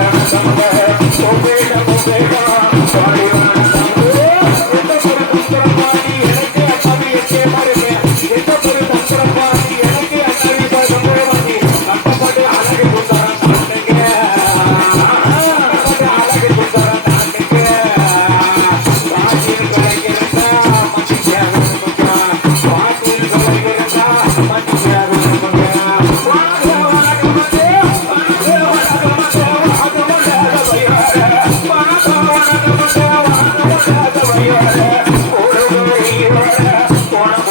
Omega, Omega, Omega. Yeah.